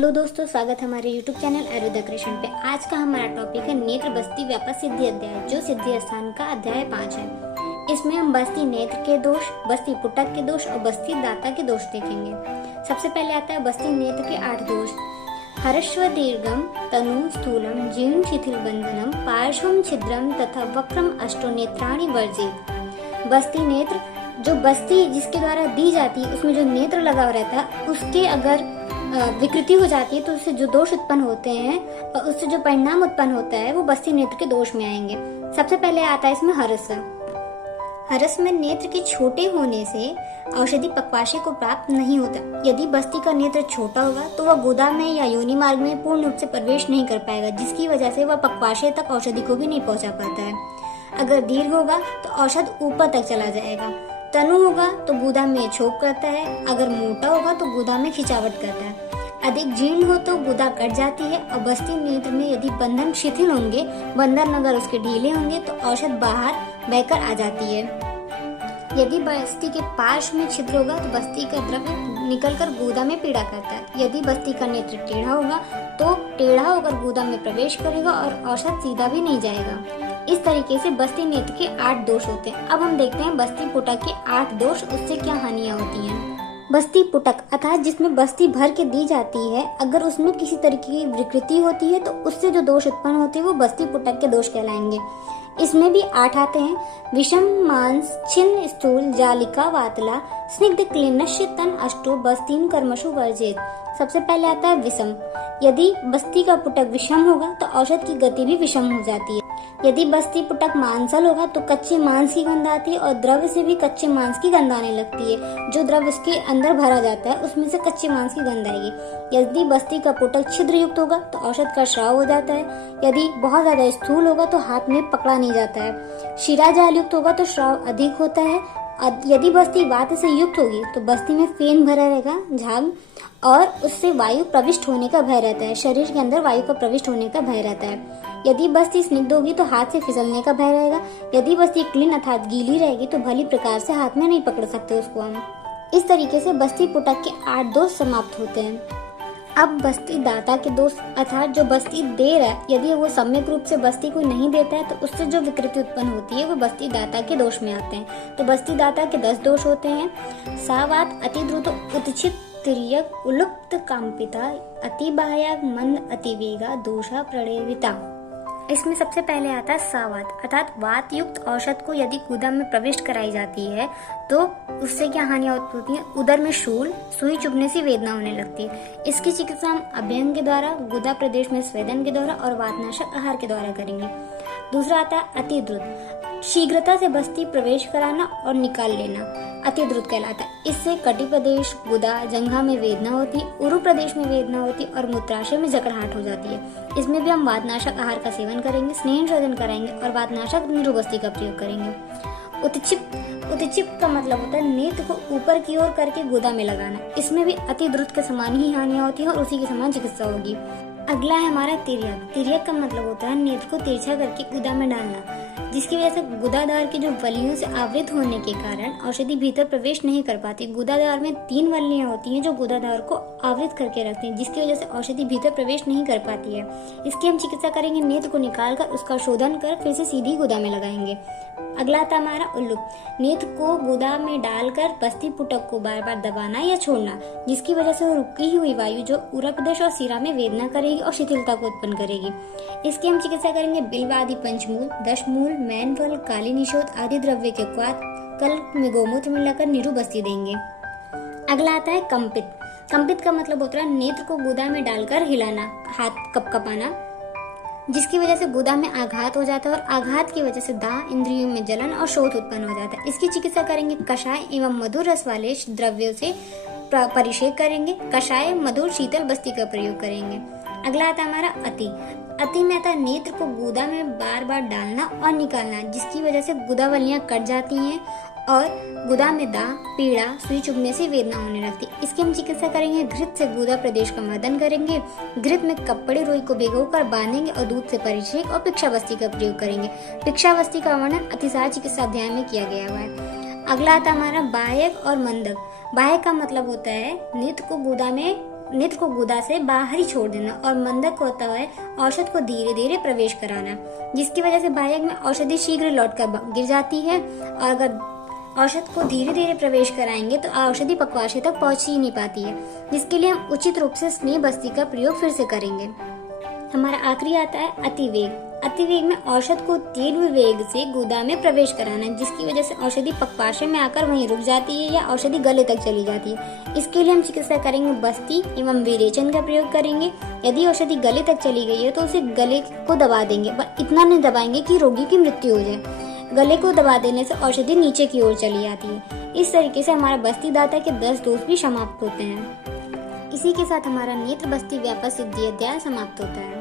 Hello दोस्तों, स्वागत है हमारे YouTube चैनल आयुर्वेद क्रिएशन पे। आज का हमारा टॉपिक है नेत्र बस्ती व्यापक सिद्धि अध्याय, जो सिद्धि स्थान का अध्याय 5 है। इसमें हम बस्ती नेत्र के दोष, बस्ती पुटक के दोष और बस्ती दाता के दोष देखेंगे। सबसे पहले आता है बस्ती नेत्र के 8 दोष। हर्षव दीर्घम तनु स्थूलम जीर्ण शिथिल बंधनम पार्श्वम छिद्रम तथा वक्रम अष्टो नेत्राणि वर्जित। बस्ती नेत्र, जो बस्ती जिसके द्वारा दी जाती है उसमें जो नेत्र लगा हुआ रहता है, उसके अगर विकृति हो जाती है तो उससे जो दोष उत्पन्न होते हैं और उससे जो परिणाम उत्पन्न होता है वो बस्ती नेत्र के दोष में आएंगे। सबसे पहले आता है इसमें हरस। हरस में नेत्र के छोटे होने से औषधि पक्वाशय को प्राप्त नहीं होता। यदि बस्ती का नेत्र छोटा होगा तो वह गुदा में या योनि मार्ग में पूर्ण रूप से प्रवेश नहीं कर पाएगा, जिसकी वजह से वह पक्वाशय तक औषधि को भी नहीं पहुंचा पाता है। अगर दीर्घ होगा तो औषध ऊपर तक चला जाएगा। तनु होगा तो गुदा में छोप करता है, अगर मोटा होगा तो गुदा में खिंचावट करता है। अधिक जीर्ण हो तो गुदा कट जाती है। और बस्ती नेत्र में यदि बंधन शिथिल होंगे, बंधन अगर उसके ढीले होंगे तो औषध बाहर बहकर आ जाती है। यदि बस्ती के पार्श्व में छिद्र होगा तो बस्ती का द्रव्य निकलकर गुदा में पीड़ा करता है। यदि बस्ती का नेत्र टेढ़ा होगा तो टेढ़ा होकर गुदा में प्रवेश करेगा और औषध सीधा भी नहीं जाएगा। इस तरीके से बस्ती नेत्र के 8 दोष होते हैं। अब हम देखते हैं बस्ती पुटक के 8 दोष, उससे क्या हानियां होती हैं। बस्ती पुटक अर्थात जिसमें बस्ती भर के दी जाती है, अगर उसमें किसी तरीके की विकृति होती है तो उससे जो दोष उत्पन्न होते हैं वो बस्ती पुटक के दोष कहलाएंगे। इसमें भी 8 आते हैं। विषम मांस छिन्न स्थूल जालिका वातला स्निग्ध क्लीनश्य तन अष्टो बस्तीन कर्मशु वर्जित। सबसे पहले आता है विषम। यदि बस्ती का पुटक विषम होगा तो औषध की गति भी विषम हो जाती है। यदि बस्ती पुटक मांसल होगा तो कच्चे मांस की गंध आती है और द्रव्य से भी कच्चे मांस की गंध आने लगती है। जो द्रव्य उसके अंदर भरा जाता है उसमें से कच्चे मांस की गंध आएगी। यदि बस्ती का पुटक छिद्र युक्त होगा तो औषध का स्राव हो जाता है। यदि बहुत ज्यादा स्थूल होगा तो हाथ में पकड़ा नहीं जाता है। शिरा जाल युक्त होगा तो स्राव अधिक होता है। यदि बस्ती वात से युक्त होगी तो बस्ती में फेन भरा रहेगा, झाग, और उससे वायु प्रविष्ट होने का भय रहता है। शरीर के अंदर वायु का प्रविष्ट होने का भय रहता है। यदि बस्ती स्निग्ध होगी तो हाथ से फिसलने का भय रहेगा। यदि बस्ती क्लीन अर्थात गीली रहेगी तो भली प्रकार से हाथ में नहीं पकड़ सकते उसको हम। इस तरीके से बस्ती पुटक के 8 दोष समाप्त होते हैं। अब बस्ती दाता के दोष अर्थात जो बस्ती दे रहा है, यदि वो सम्यक रूप से बस्ती को नहीं देता है तो उससे जो विकृति उत्पन्न होती है वो बस्ती दाता के दोष में आते हैं। तो बस्ती दाता के 10 दोष होते हैं। सावात अति द्रुत उत्क्षिप्त तिर्यक उलुप्त काम्पिता अति बाह्या मंद अतिवेगा दोषा प्रणेविता। इसमें सबसे पहले आता है सावात अर्थात वात युक्त औषध को यदि गुदा में प्रविष्ट कराई जाती है तो उससे क्या हानियां होती हैं। उदर में शूल सुई चुभने से वेदना होने लगती है। इसकी चिकित्सा हम अभ्यंग के द्वारा, गुदा प्रदेश में स्वेदन के द्वारा और वातनाशक आहार के द्वारा करेंगे। दूसरा आता है अति द्रुत, शीघ्रता से बस्ती प्रवेश कराना और निकाल लेना अति द्रुत कहलाता है। इससे कटी प्रदेश, गुदा, जंघा में वेदना होती, उरु प्रदेश में वेदना होती और मूत्राशय में जकड़ाहट हो जाती है। इसमें भी हम वातनाशक आहार का सेवन करेंगे, स्नेह शोधन कराएंगे और वातनाशक निरुबस्ती का प्रयोग करेंगे। उत्क्षिप्त का मतलब होता है नेत्र को ऊपर की ओर करके गुदा में लगाना। इसमें भी अति द्रुत के समान ही हानियां होती है और उसी के समान चिकित्सा होगी। अगला है हमारा तिर्यक। तिर्यक का मतलब होता है नेत्र को तिरछा करके गुदा में डालना, जिसकी वजह से गुदादार के जो वलियों से आवृत होने के कारण औषधि भीतर प्रवेश नहीं कर पाती। गुदादार में 3 वलियां होती हैं जो गुदादार को आवृत करके रखती हैं, जिसकी वजह से औषधि भीतर प्रवेश नहीं कर पाती है। इसकी हम चिकित्सा करेंगे, नेत्र को निकाल कर उसका शोधन कर फिर से सीधी गुदा में लगाएंगे। अगला आता हमारा उल्लूक। नेत्र को गुदा में डालकर बस्ती पुटक को बार बार दबाना या छोड़ना, जिसकी वजह से रुकी हुई वायु जो उरु प्रदेश और सिरा में वेदना करेगी और शिथिलता को उत्पन्न करेगी। इसकी हम चिकित्सा करेंगे बिल्व आदि पंचमूल, दशमूल, मैनफल, काली निशोध आदि द्रव्य के क्वाथ कल्प में गोमूत्र मिलाकर निरुबस्ती देंगे। अगला आता है कंपित। कंपित का मतलब होता है नेत्र को गुदा में डालकर हिलाना, हाथ कपकपाना, जिसकी वजह से गुदा में आघात हो जाता है और आघात की वजह से दाह, इंद्रियों में जलन और शोथ उत्पन्न हो जाता है। इसकी चिकित्सा करेंगे कषाय एवं मधुर रस वाले द्रव्यों से परिषेक करेंगे। कषाय, मधुर, शीतल बस्ती का प्रयोग करेंगे। अगला आता है हमारा अति। अति में आता है नेत्र को गुदा में बार बार डालना और निकालना, जिसकी वजह से गुदावलियां कट जाती हैं और गुदा में दाह, पीड़ा, सुई चुभने से वेदना होने लगती है। इसकी हम चिकित्सा करेंगे घृत से गुदा प्रदेश का मर्दन करेंगे। घृत में कपड़े रुई को भिगोकर बांधेंगे और दूध से परिषेक और पिक्षावस्ती का प्रयोग करेंगे। पिक्षावस्ती का वर्णन अतिसार चिकित्सा अध्याय में किया गया हुआ है। अगला आता हमारा बाह्यक और मंदक। बाह्य का मतलब होता है नेत्र को गुदा में नेत्र को गुदा से बाहर ही छोड़ देना और मंदक होता है औषध को धीरे धीरे प्रवेश कराना, जिसकी वजह से बाह्यक में औषधि शीघ्र लौटकर गिर जाती है। और अगर औषध को धीरे धीरे प्रवेश कराएंगे तो औषधि पक्वाशय तक पहुंच ही नहीं पाती है, जिसके लिए हम उचित रूप से स्नेह बस्ती का प्रयोग फिर से करेंगे। हमारा आखिरी आता है अतिवेग। अतिवेग में औषध को तीव्र वेग से गुदा में प्रवेश कराना, जिसकी वजह से औषधि पक्वाशय में आकर वहीं रुक जाती है या औषधि गले तक चली जाती है। इसके लिए हम चिकित्सा करेंगे बस्ती एवं विरेचन का प्रयोग करेंगे। यदि औषधि गले तक चली गई है तो उसे गले को दबा देंगे, पर इतना नहीं दबाएंगे कि रोगी की मृत्यु हो जाए। गले को दबा देने से औषधि नीचे की ओर चली जाती है। इस तरीके से हमारा बस्ती दाता के 10 दोष भी समाप्त होते हैं। इसी के साथ हमारा नेत्र बस्ती व्यापक सिद्धि अध्याय समाप्त होता है।